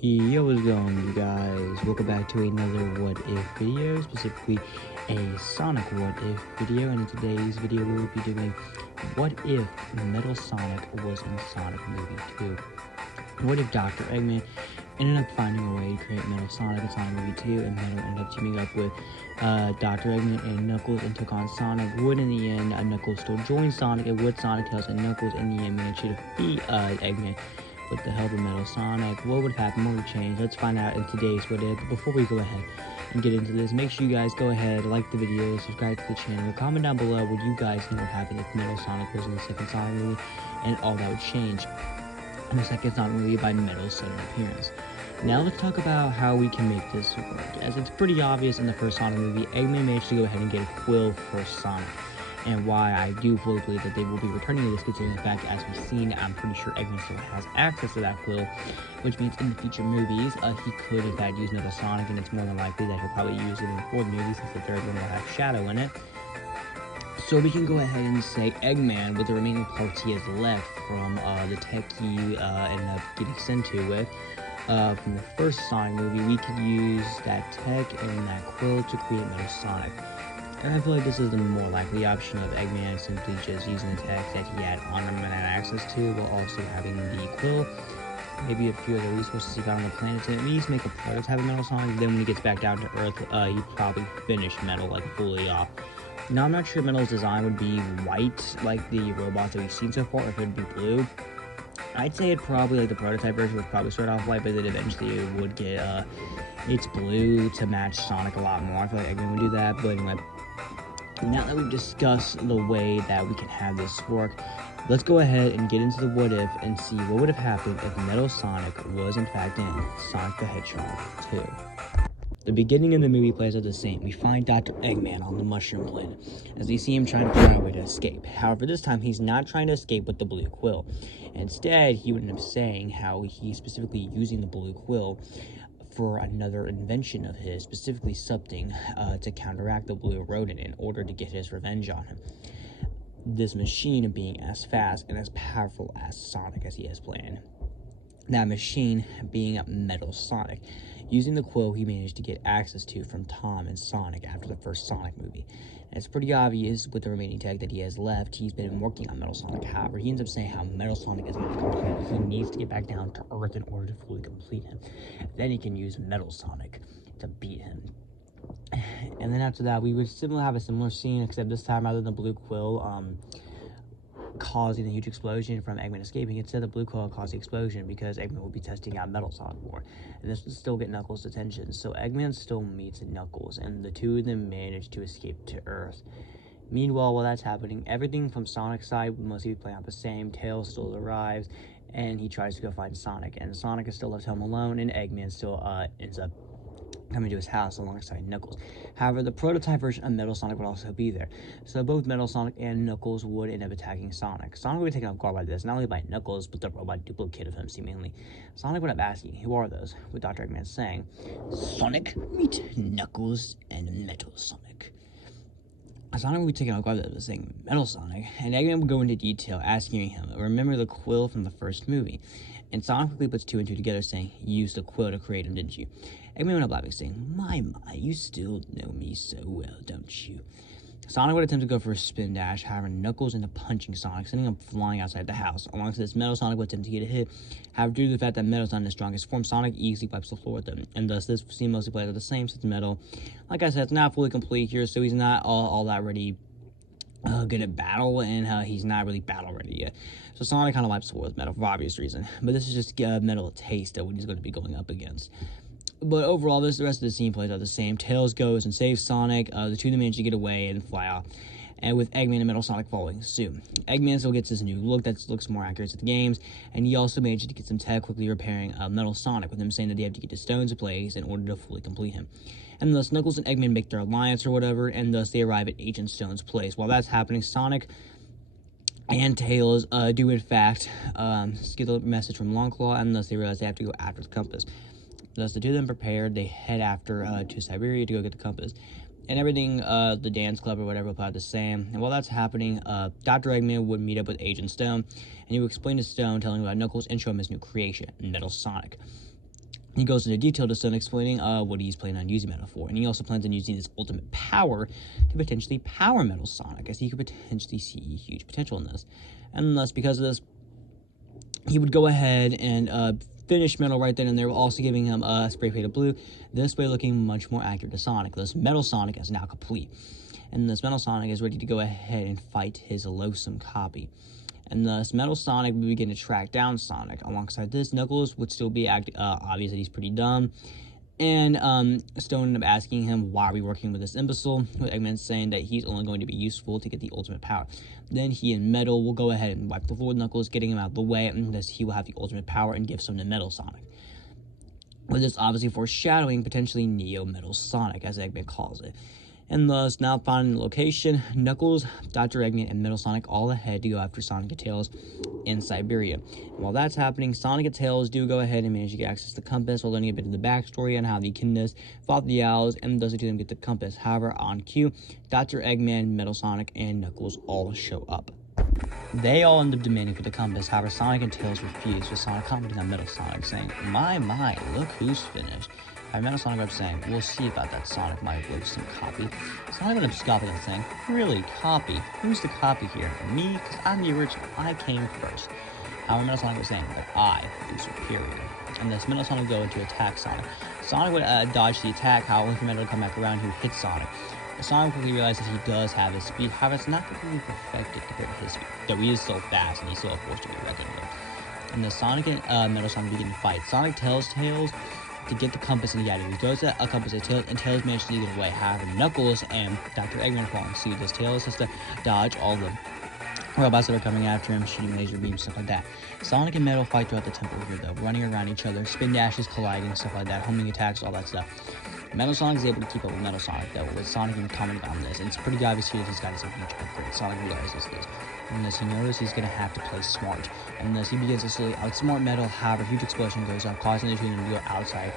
Yo, what's going on, you guys? Welcome back to another What If video, specifically a Sonic What If video. And in today's video, we will be doing What If Metal Sonic was in Sonic Movie 2? What if Dr. Eggman ended up finding a way to create Metal Sonic in Sonic Movie 2, and Metal ended up teaming up with Dr. Eggman and Knuckles and took on Sonic? Would, in the end, Knuckles still join Sonic, and would Sonic, Tails, and Knuckles in the end manage to defeat Eggman with the help of Metal Sonic? What would happen? What would change? Let's find out in today's What If. But before we go ahead and get into this, make sure you guys go ahead, like the video, subscribe to the channel, comment down below what you guys think would happen if Metal Sonic was in the second Sonic movie, and all that would change in the second Sonic movie by Metal's sudden appearance. Now let's talk about how we can make this work. As it's pretty obvious in the first Sonic movie, Eggman managed to go ahead and get a quill for Sonic. And why I do fully believe that they will be returning to this, considering the fact, as we've seen, I'm pretty sure Eggman still has access to that quill, which means in the future movies, he could in fact use Metal Sonic, and it's more than likely that he'll probably use it in the fourth movie, since the third one will have Shadow in it. So we can go ahead and say Eggman, with the remaining parts he has left from the tech he ended up getting sent to with, from the first Sonic movie, we could use that tech and that quill to create Metal Sonic. And I feel like this is the more likely option of Eggman simply just using the tech that he had on him and had access to, while also having the quill, maybe a few other resources he got on the planet to at least make a prototype of Metal Sonic. Then when he gets back down to Earth, he'd probably finish Metal like fully off. Now I'm not sure Metal's design would be white like the robots that we've seen so far, or if it'd be blue. I'd say it probably, like the prototype version, would probably start off white, but then eventually it would get it's blue to match Sonic a lot more. I feel like Eggman would do that, but anyway. Now that we've discussed the way that we can have this work, let's go ahead and get into the what if and see what would have happened if Metal Sonic was in fact in Sonic the Hedgehog 2. The beginning of the movie plays out the same. We find Dr. Eggman on the Mushroom Planet, as we see him trying to figure out a way to escape. However, this time he's not trying to escape with the blue quill. Instead, he would end up saying how he's specifically using the blue quill for another invention of his, specifically something to counteract the blue rodent in order to get his revenge on him. This machine being as fast and as powerful as Sonic as he has planned. That machine being Metal Sonic, using the quill he managed to get access to from Tom and Sonic after the first Sonic movie. And it's pretty obvious with the remaining tech that he has left, he's been working on Metal Sonic. However, he ends up saying how Metal Sonic is not complete. He needs to get back down to Earth in order to fully complete him. Then he can use Metal Sonic to beat him. And then after that, we would have a similar scene, except this time, rather than the blue quill causing a huge explosion from Eggman escaping, instead the blue quill caused the explosion because Eggman will be testing out Metal Sonic more, and this would still get Knuckles' attention. So Eggman still meets Knuckles, and the two of them manage to escape to Earth. Meanwhile, while that's happening, everything from Sonic's side would mostly be playing out the same. Tails still arrives, and he tries to go find Sonic, and Sonic is still left home alone, and Eggman still ends up coming to his house alongside Knuckles. However, the prototype version of Metal Sonic would also be there. So both Metal Sonic and Knuckles would end up attacking Sonic. Sonic would be taken off guard by this, not only by Knuckles, but the robot duplicate of him, seemingly. Sonic would end up asking, "Who are those?" with Dr. Eggman saying, "Sonic, meet Knuckles and Metal Sonic." Sonic would be taken off guard by this, saying Metal Sonic, and Eggman would go into detail, asking him, "Remember the quill from the first movie?" And Sonic quickly puts two and two together, saying, "You used the quill to create him, didn't you?" Eggman went up laughing, saying, My, you still know me so well, don't you?" Sonic would attempt to go for a spin dash, however, Knuckles ended up punching Sonic, sending him flying outside the house. Alongside this, Metal Sonic would attempt to get a hit. However, due to the fact that Metal's not in his strongest form, Sonic easily wipes the floor with him, and thus this scene mostly plays out the same, since Metal, like I said, it's not fully complete here, so he's not all that ready good at battle, and he's not really battle ready yet. So Sonic kind of wipes the floor with Metal for obvious reason, but this is just to give Metal a taste of what he's going to be going up against. But overall, the rest of the scene plays out the same. Tails goes and saves Sonic. The two of them manage to get away and fly off, and with Eggman and Metal Sonic following suit. Eggman still gets his new look that looks more accurate to the games, and he also managed to get some tech quickly repairing Metal Sonic, with him saying that they have to get the stones in place in order to fully complete him. And thus, Knuckles and Eggman make their alliance or whatever, and thus they arrive at Agent Stone's place. While that's happening, Sonic and Tails do in fact get the message from Longclaw, and thus they realize they have to go after the compass. Thus, the two of them prepared, they head after to Siberia to go get the compass. And everything, the dance club or whatever, will play out the same. And while that's happening, Dr. Eggman would meet up with Agent Stone, and he would explain to Stone, telling him about Knuckles and show him his new creation, Metal Sonic. He goes into detail to start explaining what he's planning on using Metal for, and he also plans on using his ultimate power to potentially power Metal Sonic, as he could potentially see huge potential in this. And thus, because of this, he would go ahead and finish Metal right then and there, also giving him a spray painted blue, this way looking much more accurate to Sonic. Thus, Metal Sonic is now complete, and this Metal Sonic is ready to go ahead and fight his loathsome copy. And thus, Metal Sonic would begin to track down Sonic. Alongside this, Knuckles would still be obvious that he's pretty dumb. And Stone ended up asking him, why are we working with this imbecile? With Eggman saying that he's only going to be useful to get the ultimate power. Then he and Metal will go ahead and wipe the floor with Knuckles, getting him out of the way, and thus he will have the ultimate power and give some to Metal Sonic. With this obviously foreshadowing potentially Neo Metal Sonic, as Eggman calls it. And thus, now finding the location, Knuckles, Dr. Eggman, and Metal Sonic all ahead to go after Sonic and Tails in Siberia. And while that's happening, Sonic and Tails do go ahead and manage to get access to the compass while learning a bit of the backstory on how the Echidnas fought the Owls, and thus to them get the compass. However, on cue, Dr. Eggman, Metal Sonic, and Knuckles all show up. They all end up demanding for the compass. However, Sonic and Tails refuse, with Sonic commenting on Metal Sonic, saying, my, look who's finished. Metal Sonic up saying, we'll see about that, Sonic, my loathsome copy. Sonic went up scoffing and saying, really, copy? Who's the copy here? Me? Because I'm the original. I came first. However, Metal Sonic was saying, but I am superior. And thus, Metal Sonic would go into attack Sonic. Sonic would dodge the attack, however, only for Metal to come back around who hit Sonic. Sonic quickly realizes he does have his speed, however, it's not completely perfected compared to his speed, though he is still fast and he's still a force to be reckoned with. And the Sonic and Metal Sonic begin to fight. Sonic tells Tails to get the compass in the attic. He goes to a compass at Tails, and Tails manages to get away. However, Knuckles and Dr. Eggman are following suit. As Tails has to dodge all the robots that are coming after him, shooting laser beams, stuff like that. Sonic and Metal fight throughout the temple here, though, running around each other, spin dashes, colliding, stuff like that, homing attacks, all that stuff. Metal Sonic is able to keep up with Metal Sonic, though, with Sonic even commenting on this, and it's pretty obvious here that he's got his huge upgrade. Sonic realizes this, and thus he knows he's going to have to play smart, and thus he begins to slowly outsmart Metal. However, a huge explosion goes off, causing the two of them to go outside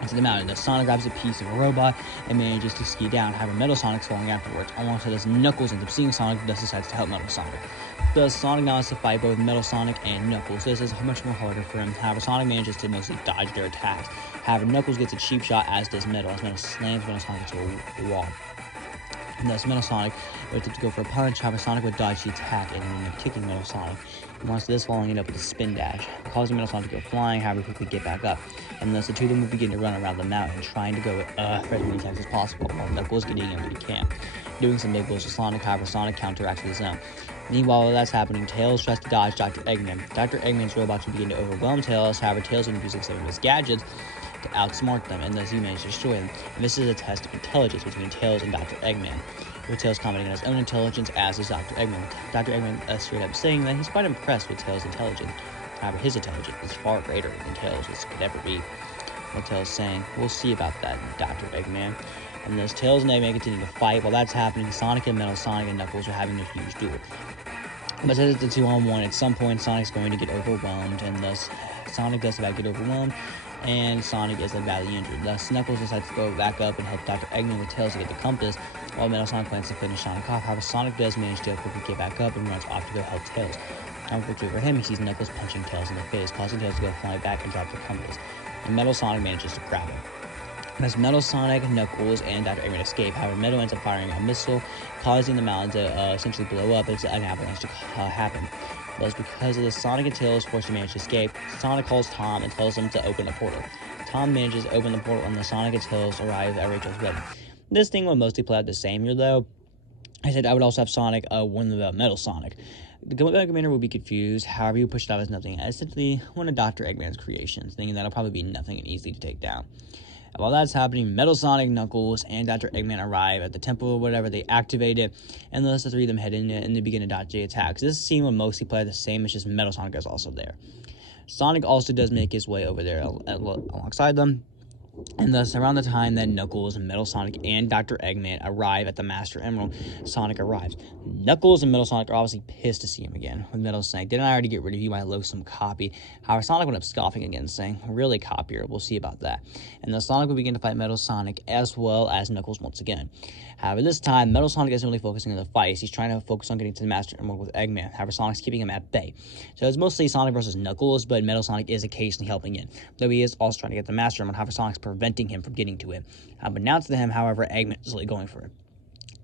into the mountain. Thus Sonic grabs a piece of a robot and manages to ski down. However, Metal Sonic's falling afterwards. Alongside this, Knuckles ends up seeing Sonic, thus decides to help Metal Sonic. Thus, Sonic now has to fight both Metal Sonic and Knuckles. This is much more harder for him. However, Sonic manages to mostly dodge their attacks. However, Knuckles gets a cheap shot, as does Metal, as Metal slams Metal Sonic into a wall. And thus, Metal Sonic would attempt to go for a punch. However, Sonic would dodge the attack and end up kicking Metal Sonic. And once this, following it up with a spin dash, causing Metal Sonic to go flying. However, quickly get back up. And thus, the two of them would begin to run around the mountain, trying to go for as many attacks as possible, while Knuckles getting in what he can, doing some big blows to Sonic. However, Sonic counteracts with his own. Meanwhile, while that's happening, Tails tries to dodge Dr. Eggman. Dr. Eggman's robots would begin to overwhelm Tails. However, Tails would be using some of his gadgets to outsmart them, and thus he managed to destroy them. And this is a test of intelligence between Tails and Dr. Eggman, with Tails commenting on his own intelligence, as is Dr. Eggman. Dr. Eggman straight up saying that he's quite impressed with Tails' intelligence. However, his intelligence is far greater than Tails' could ever be. While Tails saying, we'll see about that, Dr. Eggman. And thus Tails and Eggman continue to fight. While that's happening, Sonic and Metal, Sonic and Knuckles are having a huge duel. But since it's a 2-on-1, at some point Sonic's going to get overwhelmed, and thus Sonic does about get overwhelmed, and Sonic is badly injured. Thus, Knuckles decides to go back up and help Dr. Eggman with Tails to get the compass, while Metal Sonic plans to finish Sonic off. However, Sonic does manage to quickly get back up and runs off to go help Tails. Unfortunately for him, he sees Knuckles punching Tails in the face, causing Tails to go flying back and drop the compass. And Metal Sonic manages to grab him. As Metal Sonic, Knuckles, and Dr. Eggman escape, however, Metal ends up firing a missile, causing the mountain to essentially blow up as an avalanche to happen. Thus, because of this, Sonic and Tails forced to manage to escape. Sonic calls Tom and tells him to open the portal. Tom manages to open the portal, and the Sonic and Tails arrive at Rachel's wedding. This thing will mostly play out the same here, though. I said I would also have Sonic warn them about Metal Sonic. The commander will be confused, however, he will push it out as nothing, essentially one of Dr. Eggman's creations, thinking that'll probably be nothing and easy to take down. And while that's happening, Metal Sonic, Knuckles, and Dr. Eggman arrive at the temple or whatever, they activate it, and thus the three of them head in it, and they begin to dodge the attacks. This scene will mostly play the same, it's just Metal Sonic is also there. Sonic also does make his way over there alongside them, And thus, around the time that Knuckles, Metal Sonic, and Dr. Eggman arrive at the Master Emerald, Sonic arrives. Knuckles and Metal Sonic are obviously pissed to see him again, with Metal saying, "Didn't I already get rid of you? My loathsome copy." However, Sonic went up scoffing again, saying, "Really, copier? We'll see about that." And thus Sonic will begin to fight Metal Sonic as well as Knuckles once again. However, this time, Metal Sonic isn't really focusing on the fight. He's trying to focus on getting to the Master Emerald with Eggman. However, Sonic's keeping him at bay. So it's mostly Sonic versus Knuckles, but Metal Sonic is occasionally helping in, though he is also trying to get the Master Emerald. However, Sonic's preventing him from getting to it. Unbeknownst to him, however, Eggman is really going for it.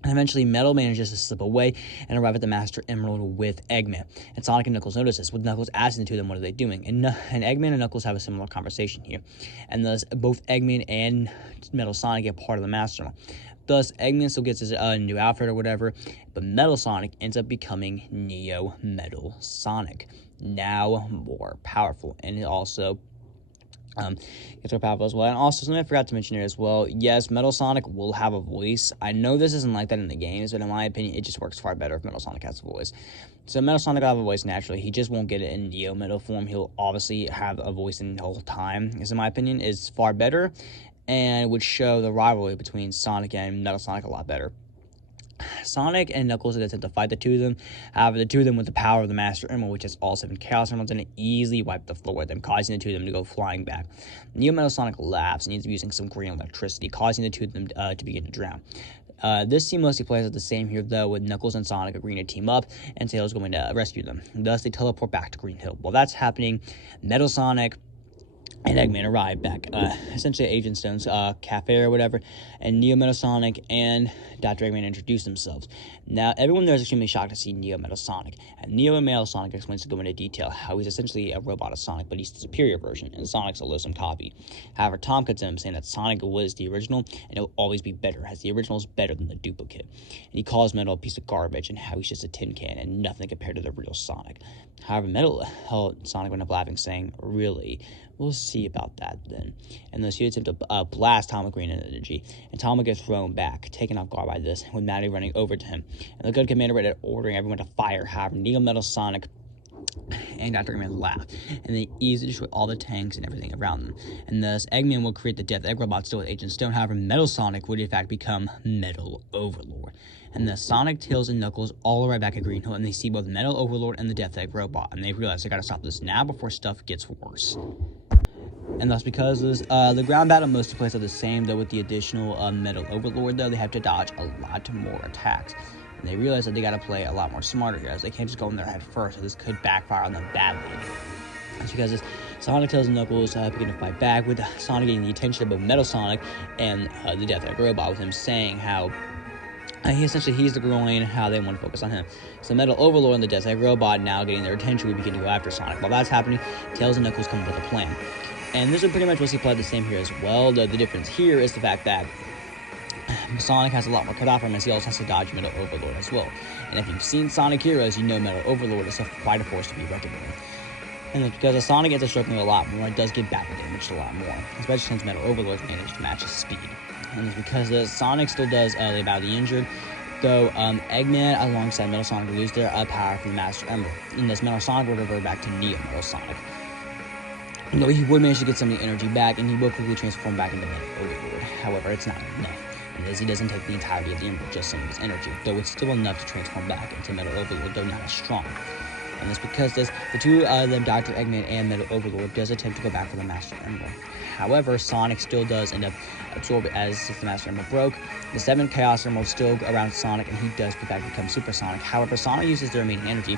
And eventually, Metal manages to slip away and arrive at the Master Emerald with Eggman. And Sonic and Knuckles notice this, with Knuckles asking the two of them what are they doing. And Eggman and Knuckles have a similar conversation here. And thus, both Eggman and Metal Sonic get part of the Master Emerald. Thus, Eggman still gets his new outfit or whatever, but Metal Sonic ends up becoming Neo Metal Sonic. Now more powerful, and it also gets more powerful as well. And also, something I forgot to mention here as well, yes, Metal Sonic will have a voice. I know this isn't like that in the games, but in my opinion, it just works far better if Metal Sonic has a voice. So Metal Sonic will have a voice naturally. He just won't get it in Neo Metal form. He'll obviously have a voice in the whole time. This, in my opinion, is far better, and would show the rivalry between Sonic and Metal Sonic a lot better. Sonic and Knuckles attempt to fight the two of them. However, the two of them, with the power of the Master Emerald, which has all 7 Chaos Emeralds, and easily wipe the floor with them, causing the two of them to go flying back. Neo Metal Sonic laughs and ends up using some green electricity, causing the two of them to begin to drown. This scene mostly plays out the same here, though, with Knuckles and Sonic agreeing to team up, and Tails going to rescue them. Thus, they teleport back to Green Hill. While that's happening, Metal Sonic and Eggman arrive back, essentially at Agent Stone's cafe or whatever, and Neo Metal Sonic and Dr. Eggman introduce themselves. Now, everyone there is extremely shocked to see Neo Metal Sonic, and Neo Metal Sonic explains to go into detail how he's essentially a robot of Sonic, but he's the superior version, and Sonic's a loathsome copy. However, Tom cuts him, saying that Sonic was the original, and it will always be better, as the original is better than the duplicate. And he calls Metal a piece of garbage, and how he's just a tin can, and nothing compared to the real Sonic. However, Sonic went up laughing, saying, "Really? We'll see about that then." And thus he attempt to blast Tom with green energy, and Tom gets thrown back, taken off guard by this, with Maddie running over to him. And the good commander read ordering everyone to fire. However, Neo Metal Sonic and Dr. Eggman laugh, and they easily destroy all the tanks and everything around them. And thus, Eggman will create the Death Egg robot still with Agent Stone. However, Metal Sonic would in fact become Metal Overlord. And thus, Sonic, Tails, and Knuckles all arrive back at Green Hill, and they see both Metal Overlord and the Death Egg robot, and they realize they gotta stop this now before stuff gets worse. And thus, because the ground battle mostly plays out the same, though with the additional Metal Overlord, though, they have to dodge a lot more attacks. And they realize that they gotta play a lot more smarter here, as they can't just go in their head first, so this could backfire on them badly. That's because Sonic, Tails, and Knuckles begin to fight back, with Sonic getting the attention of both Metal Sonic and the Death Egg robot, with him saying how he's the groin, how they want to focus on him. So Metal Overlord and the Death Egg robot now getting their attention, we begin to go after Sonic. While that's happening, Tails and Knuckles come up with a plan. And this will pretty much mostly play the same here as well. The difference here is the fact that Sonic has a lot more cut off from him, as he also has to dodge Metal Overlord as well. And if you've seen Sonic Heroes, you know Metal Overlord is quite a force to be reckoned with. And it's because as Sonic gets struggling a lot more, it does get battle damaged a lot more, especially since Metal Overlord's managed to match his speed. And it's because Sonic still does lay badly injured, though Eggman alongside Metal Sonic lose their power from the Master Emerald. And this Metal Sonic will revert back to Neo Metal Sonic. Though he would manage to get some of the energy back, and he will quickly transform back into Metal Overlord. However, it's not enough, and as he doesn't take the entirety of the Emerald, just some of his energy, though it's still enough to transform back into Metal Overlord, though not as strong. And it's because the two of them, Dr. Eggman and Metal Overlord, does attempt to go back for the Master Emerald. However, Sonic still does end up absorbed as the Master Emerald broke. The 7 Chaos Emeralds still around Sonic, and he does in fact become Super Sonic. However, Sonic uses the remaining energy,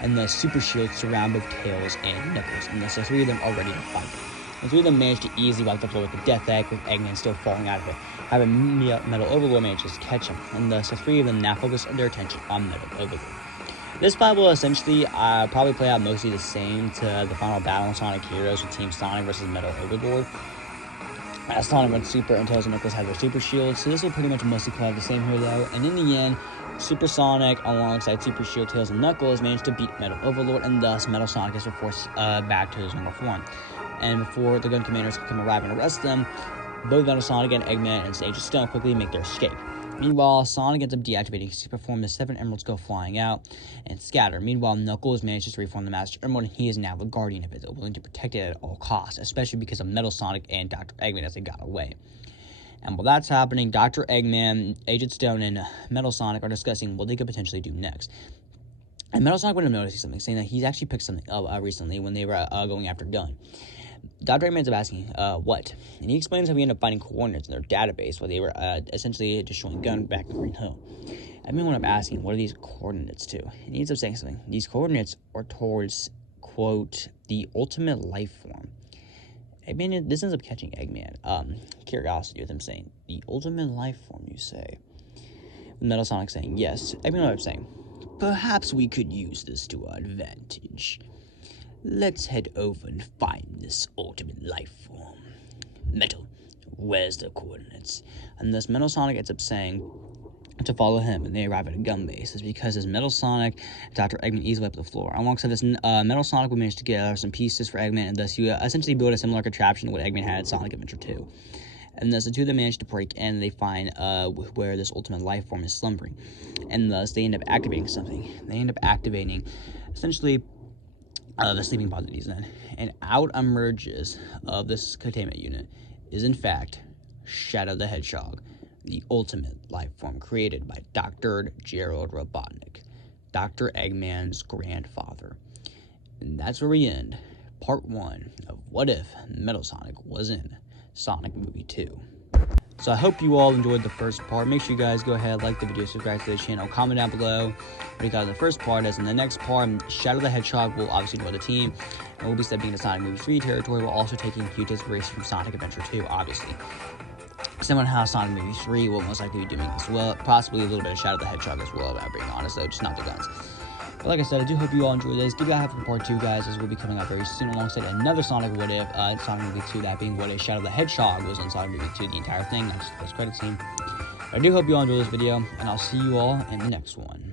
and the Super Shields surround both Tails and Knuckles, and the 3 of them are ready to fight. The 3 of them manage to easily wipe the floor with the Death Egg, with Eggman still falling out of it. However, Metal Overlord manages to catch him, and thus the 3 of them now focus their attention on Metal Overlord. This fight will essentially probably play out mostly the same to the final battle in Sonic Heroes with Team Sonic versus Metal Overlord. As Sonic went Super and Tails and Knuckles had their Super Shields, so this will pretty much mostly play out the same here though. And in the end, Super Sonic alongside Super Shield, Tails, and Knuckles managed to beat Metal Overlord, and thus Metal Sonic is forced back to his normal form. And before the gun commanders can arrive and arrest them, both Metal Sonic and Eggman and Agent Stone quickly make their escape. Meanwhile, Sonic ends up deactivating Super Form. The 7 emeralds go flying out and scatter. Meanwhile, Knuckles manages to reform the Master Emerald, and he is now the guardian of it, willing to protect it at all costs, especially because of Metal Sonic and Dr. Eggman as they got away. And while that's happening, Dr. Eggman, Agent Stone, and Metal Sonic are discussing what they could potentially do next. And Metal Sonic would have noticed something, saying that he's actually picked something up recently when they were going after Gun. Dr. Eggman ends up asking, what? And he explains how we ended up finding coordinates in their database while they were essentially destroying Gun back in Green Hill. Eggman went up asking, what are these coordinates to? And he ends up saying something. These coordinates are towards, quote, the ultimate life form. Eggman, this ends up catching Eggman. Curiosity with him saying, the ultimate life form, you say? Metal Sonic saying, yes. Eggman went up saying, perhaps we could use this to our advantage. Let's head over and find this ultimate life form. Metal, where's the coordinates? And thus Metal Sonic ends up saying to follow him, and they arrive at a gun base. It's because as Metal Sonic and Dr. Eggman easily up the floor. Alongside this, Metal Sonic would manage to get some pieces for Eggman, and thus you essentially build a similar contraption to what Eggman had in Sonic Adventure 2. And thus the two of them manage to break in, and they find where this ultimate life form is slumbering. And thus they end up activating something. They end up activating, essentially, the sleeping pod that he's in. And out emerges of this containment unit is, in fact, Shadow the Hedgehog, the ultimate life form created by Dr. Gerald Robotnik, Dr. Eggman's grandfather. And that's where we end part 1 of What If Metal Sonic was in Sonic Movie 2. So I hope you all enjoyed the first part. Make sure you guys go ahead, like the video, subscribe to the channel, comment down below what you thought of the first part. As in the next part, Shadow the Hedgehog will obviously join the team, and we'll be stepping into Sonic Movie 3 territory, while also taking huge inspiration from Sonic Adventure 2, obviously. Similar to how Sonic Movie 3 will most likely be doing as well, possibly a little bit of Shadow the Hedgehog as well, if I'm being honest, though, just not the guns. But like I said, I do hope you all enjoyed this. Give it a half for part 2, guys, as we'll be coming out very soon alongside another Sonic What If, Sonic Movie 2, that being What If Shadow the Hedgehog was in Sonic Movie 2, the entire thing, not just the post-credit scene. But I do hope you all enjoyed this video, and I'll see you all in the next one.